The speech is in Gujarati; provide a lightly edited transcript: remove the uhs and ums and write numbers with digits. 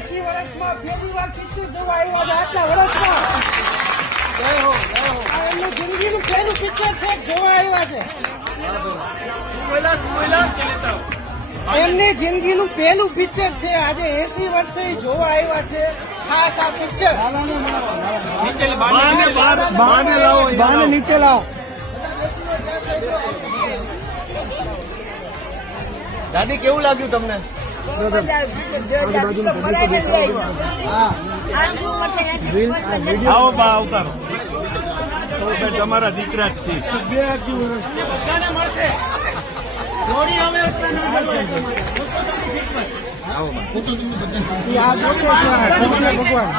80 વર્ષમાં પહેલી વાર પિક્ચર જોવા આવ્યા છે આટલા વર્ષમાં. આ એમનું જિંદગીનું પહેલું પિક્ચર છે જોવા આવ્યા છે. એમની જિંદગીનું પહેલું પિક્ચર છે. આજે 80 વર્ષે જોવા આવ્યા છે ખાસ આ પિક્ચર. નીચે લાવો. દાદી કેવું લાગ્યું તમને? આવો બા અવતારો તમારા દીકરા જ છે. કૃષ્ણ ભગવાન